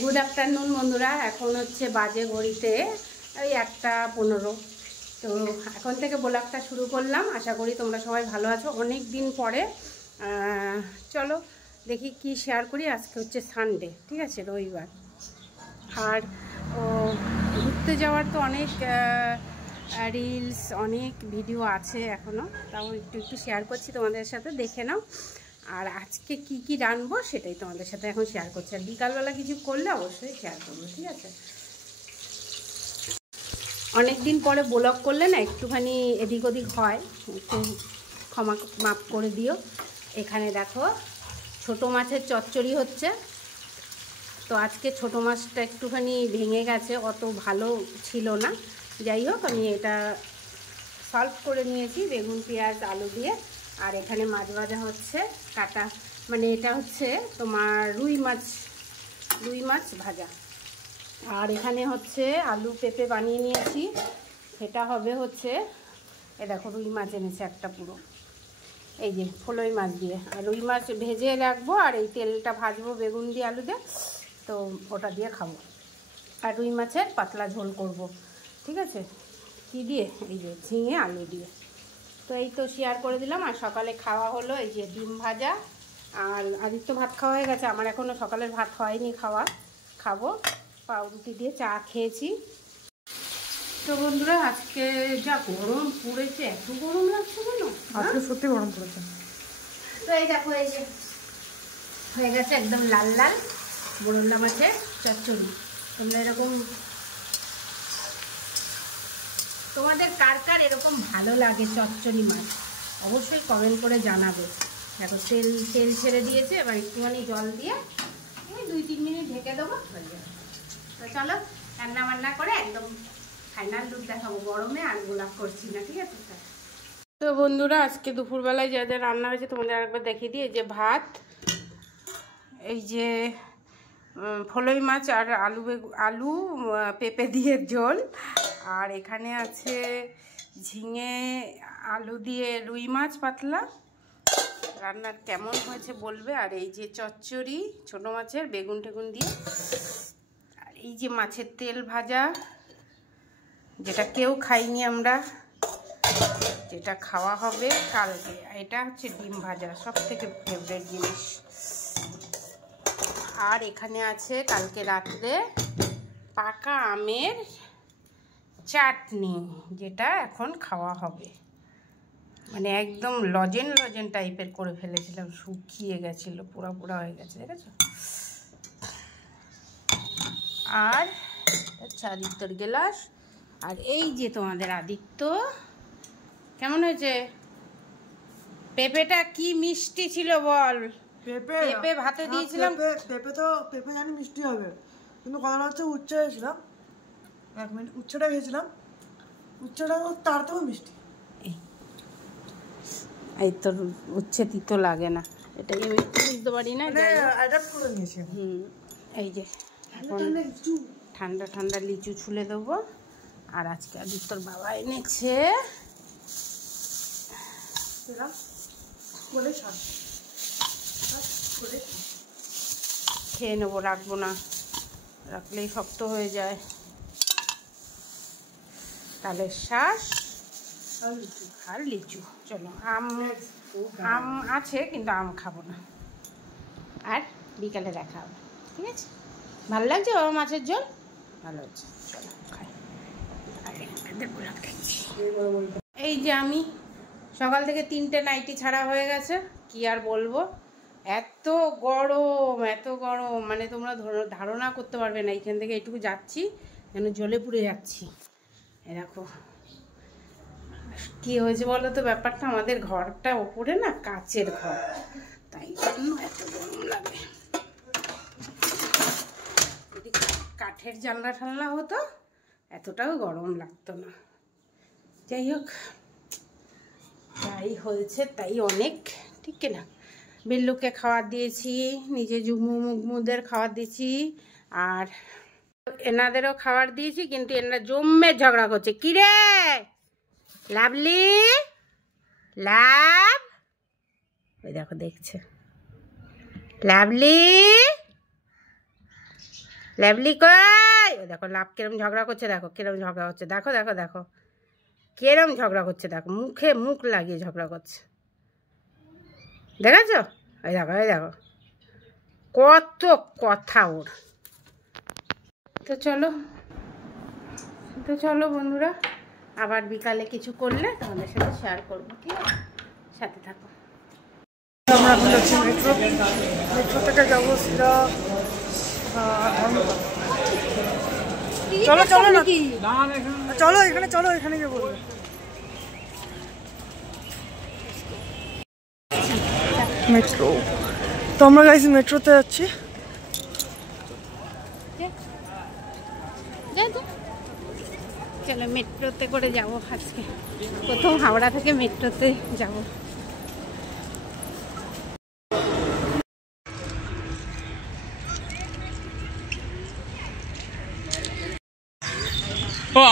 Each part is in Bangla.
গুড আফটারনুন বন্ধুরা। এখন হচ্ছে বাজে ঘড়িতে ওই 1:15। তো এখন থেকে ব্লগটা শুরু করলাম। আশা করি তোমরা সবাই ভালো আছো। অনেক দিন পরে চলো দেখি কি শেয়ার করি। আজকে হচ্ছে সানডে, ঠিক আছে, রবিবার। আর ঘুরতে যাওয়ার তো অনেক রিলস, অনেক ভিডিও আছে এখনও, তাও একটু একটু শেয়ার করছি তোমাদের সাথে, দেখে নাও। আর আজকে কি কি রান্নবো সেটাই তোমাদের সাথে এখন শেয়ার করছি। আর বিকালবেলা কিছু করলে অবশ্যই শেয়ার করবো, ঠিক আছে। অনেক দিন পরে ব্লগ করলে না একটুখানি এদিক ওদিক হয়, একটু ক্ষমা মাপ করে দিও। এখানে দেখো ছোটো মাছের চচ্চড়ি হচ্ছে। তো আজকে ছোটো মাছটা একটুখানি ভেঙে গেছে, অত ভালো ছিল না। যাই হোক, আমি এটা সলভ করে নিয়েছি বেগুন পেঁয়াজ আলু দিয়ে। আর এখানে মাছ ভাজা হচ্ছে, কাটা মানে এটা হচ্ছে তোমার রুই মাছ ভাজা। আর এখানে হচ্ছে আলু পেঁপে বানিয়ে নিয়েছি, সেটা হবে হচ্ছে এ দেখো রুই মাছ এনেছে একটা পুরো, এই যে ফলই মাছ দিয়ে। আর রুই মাছ ভেজে রাখবো আর এই তেলটা ভাজবো বেগুন দিয়ে আলু দিয়ে, তো ওটা দিয়ে খাবো। আর রুই মাছের পাতলা ঝোল করব, ঠিক আছে। কি দিয়ে? এই যে ঝিঙে আলু দিয়ে। তো এই তো শেয়ার করে দিলাম। আর সকালে খাওয়া হলো এই যে ডিম ভাজা। আর আদিত্য ভাত খাওয়া হয়ে গেছে, আমার এখনও সকালের ভাত হয়নি, খাবো। পাউরুটি দিয়ে চা খেয়েছি। তো বন্ধুরা, আজকে যা গরম পড়েছে, এত গরম লাগছে কেন? আজকে সত্যি গরম পড়েছে। তো এই দেখো, এই যে হয়ে গেছে একদম লাল লাল বরলা মাছের চচ্চড়ি। তোমরা এরকম, তোমাদের কার কার এরকম ভালো লাগে চচ্চড়ি মাছ অবশ্যই কমেন্ট করে জানাবে। দেখো তেল ছেড়ে দিয়েছে, এবার একটুখানি জল দিয়ে ওই 2-3 মিনিট ঢেকে দেবো, হয়ে যাবে। তো চলো রান্না বান্না করে একদম ফাইনাল লুক দেখাবো। গরমে আর গোলাপ করছি না, ঠিক আছে। তো বন্ধুরা, আজকে দুপুরবেলায় যা যা রান্না হয়েছে তোমাদের আরেকবার দেখিয়ে দিই। এই যে ভাত, এই যে ফলই মাছ আর আলু পেঁপে দিয়ে ঝোল। আর এখানে আছে ঝিঙে আলু দিয়ে রুই মাছ পাতলা। রান্নার কেমন হয়েছে বলবে। আর এই যে চচ্চড়ি ছোটো মাছের বেগুন টেগুন দিয়ে। আর এই যে মাছের তেল ভাজা, যেটা কেউ খাইনি আমরা, যেটা খাওয়া হবে কালকে। এটা হচ্ছে ডিম ভাজা, সব থেকে ফেভারিট জিনিস। আর এখানে আছে কালকে রাত্রে পাকা আমের চাটনি, যেটা এখন খাওয়া হবে। মানে একদম লজেন টাইপের করে ফেলেছিলাম, শুকিয়ে গেছিল, পোড়া পোড়া হয়ে গেছে, দেখেছো। আর আচ্ছা আদিত্যর গ্লাস। আর এই যে তোমাদের আদিত্য, কেমন হয়েছে? পেঁপেটা কি মিষ্টি ছিল বল। পেঁপে ভাতে দিয়েছিলাম। পেঁপে জানি মিষ্টি হবে, কিন্তু কথাটা হচ্ছে উচ্ছে খেয়েছিলাম, 1 মিনিট উচ্ছেটা খেয়েছিলাম, উচ্ছেটা তার থেকেও মিষ্টি। এই তো উচ্ছে তিতো লাগে না, এটাই আমি বুঝতে পারি না। এই যে এখন ঠান্ডা ঠান্ডা লিচু ছুলে দেবো। আর আজকে আদিত্যর বাবা এনেছে খেয়ে নেবো, রাখবো না, রাখলেই শক্ত হয়ে যায়। তালের শ্বাস আর লিচু। চলো, আম আছে কিন্তু আম খাবো না। আর বিকালে দেখা হবে, ঠিক আছে। ভালো লাগছে বাবা মাছের ঝোল? ভালো হচ্ছে, চলো খাই। এই যে আমি সকাল থেকে 3টে নাইটি ছাড়া হয়ে গেছে, কি আর বলবো। এত গরম, মানে তোমরা ধারণা করতে পারবে না। এইখান থেকে এইটুকু যাচ্ছি যেন জ্বলে পুড়ে যাচ্ছি। এই দেখো কি হয়েছে বলো তো ব্যাপারটা। আমাদের ঘরটা ওপরে না কাচের ঘর, তাই জন্য এত গরম লাগে। যদি কাঠের জানলা ঠান্ডা হতো এতটাও গরম লাগতো না। যাই হোক, যাই হয়েছে তাই অনেক, ঠিক না। বিল্লুকে খাবার দিয়েছি, নিজে মুগমুদের খাবার দিয়েছি, আর এনাদেরও খাবার দিয়েছি। কিন্তু এনারা জমে ঝগড়া করছে। কিরে লাভলি, লাভ, ওই দেখো দেখছে লাভলি, ল্যাবলি কই, ও দেখো লাভ কিরম ঝগড়া করছে, দেখো কিরম ঝগড়া হচ্ছে, দেখো দেখো দেখো কিরম ঝগড়া করছে, দেখো মুখে মুখ লাগিয়ে ঝগড়া করছে, দেখেছো? এই দেখো এই দেখো কত কথা ওর। তো চলো বন্ধুরা, আবার বিকালে কিছু করলে তোমাদের সাথে শেয়ার করবো, ঠিক আছে? সাথে থাকো। আমরা এখন যাচ্ছি মেট্রো থেকে যাবো সিধা চলো চলো না, চলো এখানে, চলো এখানে গিয়ে বলবো। মেট্রো, তো আমরা গাইছি মেট্রোতে যাচ্ছি। চলো মেট্রোতে করে যাবো আজকে, প্রথম হাওড়া থেকে মেট্রোতে যাব।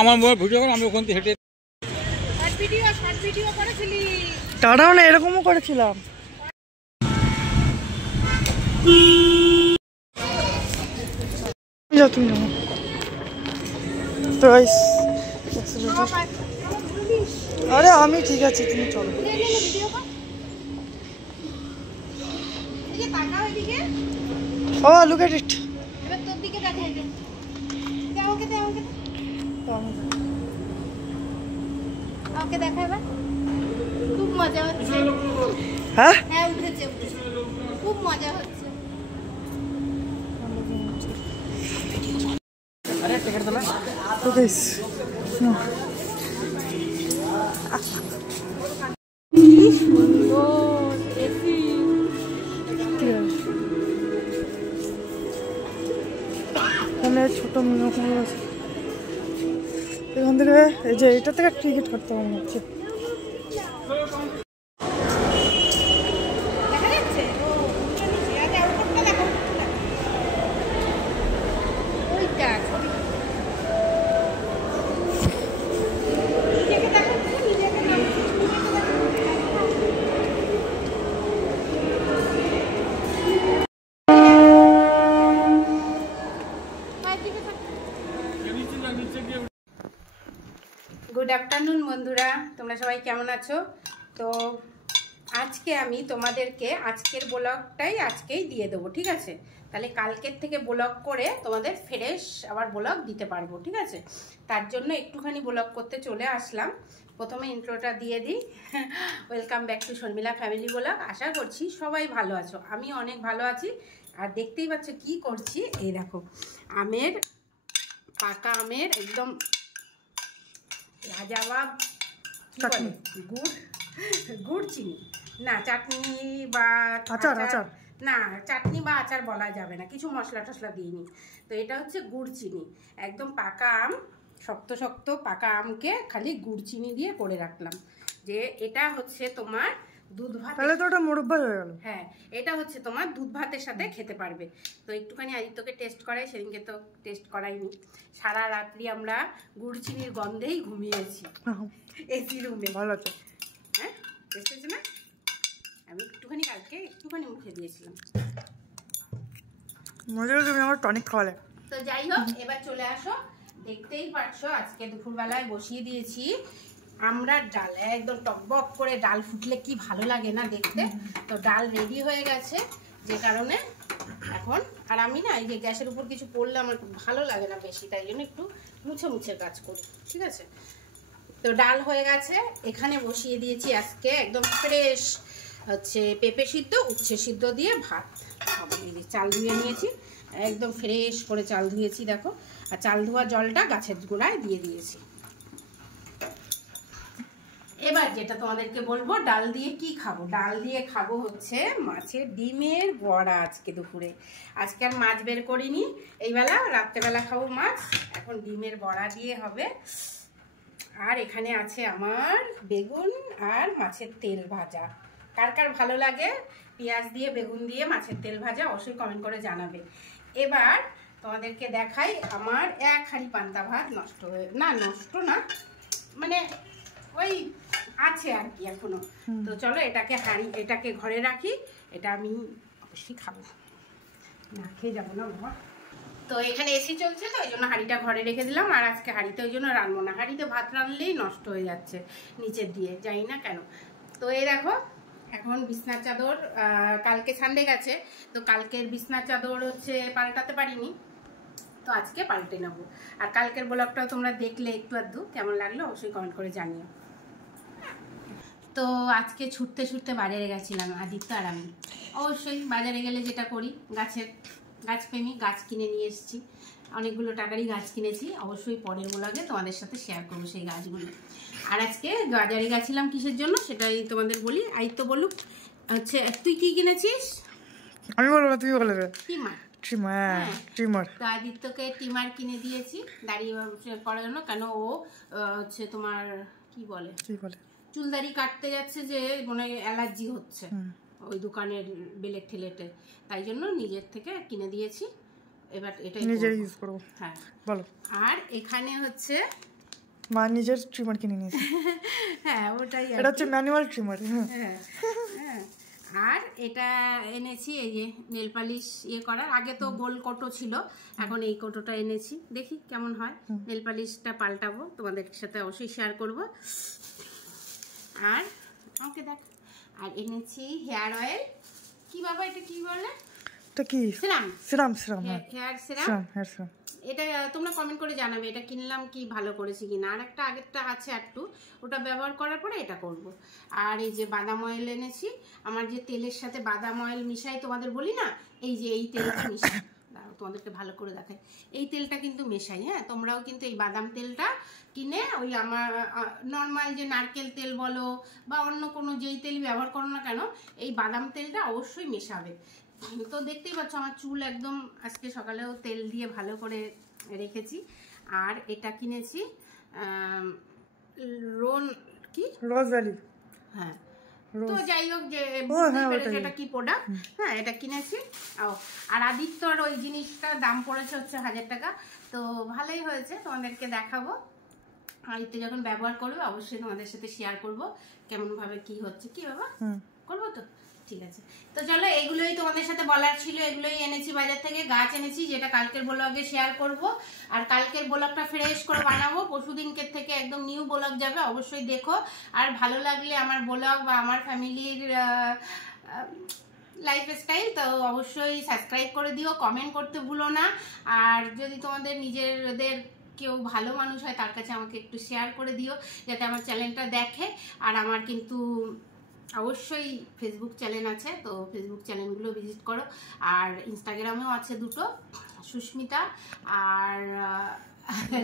আমার ভিডিও করে আমি ওখান থেকে হেঁটে ভিডিও করেছিলি? তারাও না এরকমও করেছিলাম। যাও তুমি যাও। তো গাইস আরে আমি ঠিক আছে, তুমি চলো। ও লুক এট ইট। এবার তোর দিকে দেখা এটা আমাকে দেখা, এবার খুব মজা হচ্ছে। হ্যাঁ হ্যাঁ উঠেছে, খুব মজা হচ্ছে। তো গাইস এখানে ছোট মিনার আছে, এখান থেকে এই যে এটা থেকে টিকিট করতে মনে হচ্ছে। গুড আফটারনুন বন্ধুরা, তোমরা সবাই কেমন আছো? তো আজকে আমি তোমাদেরকে আজকের ব্লগটাই আজকেই দিয়ে দেবো, ঠিক আছে? তাহলে কালকের থেকে ব্লগ করে তোমাদের ফ্রেশ আবার ব্লগ দিতে পারবো, ঠিক আছে? তার জন্য একটুখানি ব্লগ করতে চলে আসলাম। প্রথমে ইন্ট্রোটা দিয়ে দিই। Welcome back to Sharmila family blog. আশা করছি সবাই ভালো আছো, আমি অনেক ভালো আছি। আর দেখতেই পাচ্ছ কি করছি, এই দেখো আমের, পাকা আমের একদম লাজবাব গুড় চিনি, না চাটনি বা আচার, না চাটনি বা আচার বলা যাবে না, কিছু মশলা টশলা দিইনি। তো এটা হচ্ছে গুড় চিনি, একদম পাকা আম, শক্ত শক্ত পাকা আমকে খালি গুড় চিনি দিয়ে করে রাখলাম। যে এটা হচ্ছে তোমার দুধ ভাত, তাহলে তো ওটা মুরব্বা হয়ে গেল। হ্যাঁ এটা হচ্ছে তোমার দুধ ভাতের সাথে খেতে পারবে। তো একটুখানি আদিত্যকে টেস্ট করাই, সেদিনকে তো টেস্ট করাইনি। সারা রাত্রি আমরা গুড় চিনির গন্ধেই ঘুমিয়েছি এসি রুমে। ভালো আছে, হ্যাঁ টেস্ট হয়েছে না? আমি একটুখানি কালকে একটুখানি মুখে দিয়েছিলাম, মজা হয়েছে। তুমি আমার টনিক খাওয়ালে। তো যাই হোক, এবার চলে আসো। দেখতেই পাচ্ছ আজকে দুপুরবেলায় বসিয়ে দিয়েছি আমরা ডাল, একদম টকবক করে ডাল ফুটলে কি ভালো লাগে না দেখতে। তো ডাল রেডি হয়ে গেছে, যে কারণে এখন আর আমি না এই যে গ্যাসের উপর কিছু পড়লে আমার ভালো লাগে না বেশি, তাই জন্য একটু মুছে মুছে কাজ করি, ঠিক আছে? তো ডাল হয়ে গেছে, এখানে বসিয়ে দিয়েছি আজকে একদম ফ্রেশ হচ্ছে পেঁপে সিদ্ধ, উচ্ছে সিদ্ধ দিয়ে ভাত। চাল ধুয়ে নিয়েছি, একদম ফ্রেশ করে চাল ধুয়েছি দেখো। আর চাল ধোয়া জলটা গাছের গোড়ায় দিয়ে দিয়েছি। এবার যেটা তোমাদেরকে বলবো, ডাল দিয়ে কি খাবো? ডাল দিয়ে খাবো হচ্ছে মাছের ডিমের বড়া আজকে দুপুরে। আজকে আর মাছ বের করিনি, এইবেলা রাত্রেবেলা খাবো মাছ, এখন ডিমের বড়া দিয়ে হবে। আর এখানে আছে আমার বেগুন আর মাছের তেল ভাজা। কার কার ভালো লাগে পেঁয়াজ দিয়ে বেগুন দিয়ে মাছের তেল ভাজা, অবশ্যই কমেন্ট করে জানাবে। এবার তোমাদেরকে দেখাই আমার এক হাঁড়ি পান্তা ভাত নষ্ট হয়ে, না নষ্ট না মানে ওই আছে আর কি এখনো। তো চলো এটাকে ঘরে রাখি, এটা আমি অবশ্যই খাবো, না খেয়ে যাবো না বাবা। তো এখানে এসি চলছে তো ওই জন্য হাঁড়িটা ঘরে রেখে দিলাম। আর আজকে হাঁড়িতে ওই জন্য রান্না না, হাঁড়িতে ভাত রান্নলেই নষ্ট হয়ে যাচ্ছে নিচের দিয়ে, জানি না কেন। তো এই দেখো এখন বিছনার চাদর, কালকে সানডে গেছে তো কালকের বিছনার চাদর হচ্ছে পাল্টাতে পারিনি, তো আজকে পাল্টে নেবো। আর কালকের ব্লগটাও তোমরা দেখলে একটু আধটু, কেমন লাগলো অবশ্যই কমেন্ট করে জানিও। তো আজকে ছুটতে ছুটতে বাজারে গেছিলাম আদিত্য আর আমি। অবশ্যই বাজারে গেলে যেটা করি, গাছপ্রেমী, গাছ কিনে নিয়ে এসেছি, অনেকগুলো টাকারই গাছ কিনেছি। অবশ্যই পরের ব্লগে তোমাদের সাথে শেয়ার করবো সেই গাছগুলো। আর আজকে বাজারে গেছিলাম কিসের জন্য সেটাই তোমাদের বলি। আদিত্য বলুক হচ্ছে, তুই কি কিনেছিস? আমি বলবো, তুমি বলে দেবে। ট্রিমার। তো আদিত্যকে ট্রিমার কিনে দিয়েছি দাড়ি করার জন্য, কেন ও হচ্ছে তোমার কি বলে চুলদাড়ি কাটতে যাচ্ছে, যে মনে অ্যালার্জি হচ্ছে ওই দোকানের বেলেট ঠেলেটে, তাই জন্য নিজের থেকে কিনে দিয়েছি। এবার এটা নিজেই ইউজ করব। হ্যাঁ বলো। আর এখানে হচ্ছে মা নিজের ট্রিমার কিনে নিয়েছে। হ্যাঁ ওটাই, এটা হচ্ছে ম্যানুয়াল ট্রিমার। হ্যাঁ হ্যাঁ। আর এটা এনেছি এই যে নেল পালিশ করার, আগে তো গোল কোটো ছিল, এখন এই কোটোটা এনেছি, দেখি কেমন হয়। নেল পালিশটা পাল্টাবো, তোমাদের সাথে অবশ্যই শেয়ার করব। আর ওকে দেখ, আর এনেছি হেয়ার অয়েল। কি বাবা এটা কি বলে? এটা কি? সিরাম। Hair serum. এটা তোমরা কমেন্ট করে জানাবে এটা কিনলাম কি ভালো করেছি কিনা। আর একটা আগেরটা আছে একটু, ওটা ব্যবহার করার পরে এটা করব। আর এই যে বাদাম অয়েল এনেছি, আমার যে তেলের সাথে বাদাম অয়েল মিশাই তোমাদের বলি না, এই যে এই তেলটা মিশাই, তোমাদেরকে ভালো করে দেখাই। এই তেলটা কিন্তু মেশাই, হ্যাঁ তোমরাও কিন্তু এই বাদাম তেলটা কিনে ওই আমার নর্মাল যে নারকেল তেল বলো বা অন্য কোনো যেই তেল ব্যবহার করো না কেন, এই বাদাম তেলটা অবশ্যই মেশাবে। তো দেখতেই পাচ্ছ আমার চুল একদম, আজকে সকালেও তেল দিয়ে ভালো করে রেখেছি। আর এটা কিনেছি রোজ ভ্যালি। হ্যাঁ তো যাই হোক, যে এটা কি প্রোডাক্ট, হ্যাঁ এটা কিনেছি। আর আদিত্যর ওই জিনিসটার দাম পড়েছে হচ্ছে 1000 টাকা, তো ভালোই হয়েছে, তোমাদেরকে দেখাবো। আদিত্য যখন ব্যবহার করবে অবশ্যই তোমাদের সাথে শেয়ার করব কেমন ভাবে কি হচ্ছে। কি বাবা করবো তো? ঠিক আছে। তো চলো, এগুলোই তোমাদের সাথে বলার ছিল, এগুলোই এনেছি বাজার থেকে। গাছ এনেছি যেটা কালকের ব্লগে শেয়ার করব। আর কালকের ব্লগটা ফ্রেশ করে বানাবো, পরশুদিনকের থেকে একদম নিউ ব্লগ যাবে, অবশ্যই দেখো। আর ভালো লাগলে আমার ব্লগ বা আমার ফ্যামিলির লাইফস্টাইল তো অবশ্যই সাবস্ক্রাইব করে দিও, কমেন্ট করতে ভুলো না। আর যদি তোমাদের নিজেদের কেউ ভালো মানুষ হয় তার কাছে আমাকে একটু শেয়ার করে দিও, যাতে আমার চ্যানেলটা দেখে। আর আমার কিন্তু অবশ্যই ফেসবুক চ্যানেল আছে, তো ফেসবুক চ্যানেলগুলো ভিজিট করো। আর ইনস্টাগ্রামেও আছে দুটো, সুস্মিতা আর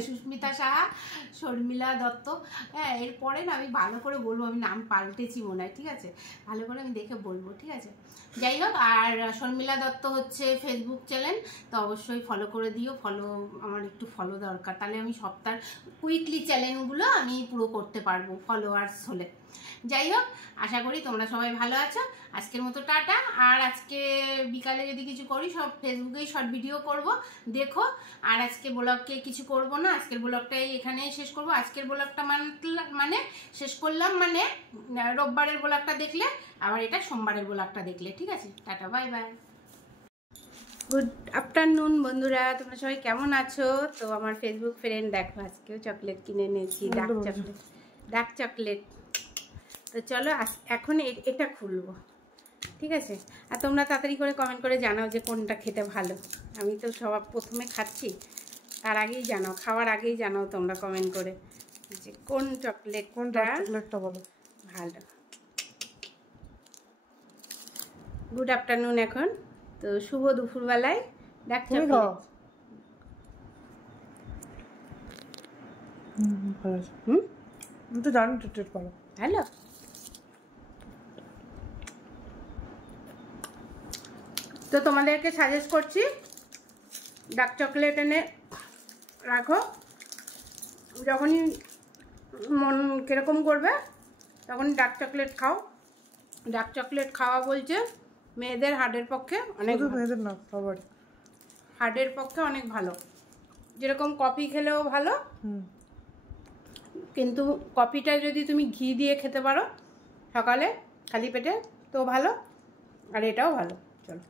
সুস্মিতা সাহা, শর্মিলা দত্ত। হ্যাঁ এরপরে না আমি ভালো করে বলবো, আমি নাম পাল্টেছি মনে হয়, ঠিক আছে, ভালো করে আমি দেখে বলবো, ঠিক আছে। যাই হোক, আর শর্মিলা দত্ত হচ্ছে ফেসবুক চ্যানেল, তো অবশ্যই ফলো করে দিও। আমার একটু ফলো দরকার, তাহলে আমি সপ্তাহে উইকলি চ্যানেলগুলো আমি পুরো করতে পারবো ফলোয়ার্স হলে। যাই হোক, আশা করি তোমরা সবাই ভালো আছো। আজকের মতো টাটা। আর আজকে বিকালে যদি কিছু করি সব ফেসবুকেই শর্ট ভিডিও করব, দেখো। আর আজকে ব্লগকে কিছু করব না, আজকের ব্লগটাই এখানেই শেষ করব। আজকের ব্লগটা মানে শেষ করলাম, মানে রোববারের ব্লগটা দেখলে, আবার এটা সোমবারের ব্লগটা দেখলে, ঠিক আছে। Tata, bye bye. Good afternoon বন্ধুরা, তোমরা সবাই কেমন আছো? তো আমার ফেসবুক ফ্রেন্ড দেখো আজকেও চকলেট কিনে এনেছি, ডার্ক চকলেট। তো চলো এখন এটা খুলবো, ঠিক আছে। আর তোমরা তাড়াতাড়ি করে কমেন্ট করে জানাও যে কোনটা খেতে ভালো। আমি তো সবার প্রথমে খাচ্ছি, তার আগেই জানাও, খাওয়ার আগেই জানাও তোমরা কমেন্ট করে যে কোন চকলেটটা বলো ভালো। গুড আফটারনুন এখন, তো শুভ দুপুরবেলায় ডার্ক চকলেট। আমি তো জানি ট্রিট করো হ্যালো। তো তোমাদেরকে সাজেস্ট করছি ডার্ক চকলেট এনে রাখো, যখনই মন কিরকম করবে তখন ডার্ক চকলেট খাও। ডার্ক চকলেট খাওয়া বলছে মেয়েদের হার্টের পক্ষে অনেক, মেয়েদের না সবার হার্টের পক্ষে অনেক ভালো। যেরকম কফি খেলেও ভালো, কিন্তু কফিটা যদি তুমি ঘি দিয়ে খেতে পারো সকালে খালি পেটে তো ভালো, আর এটাও ভালো। চলো।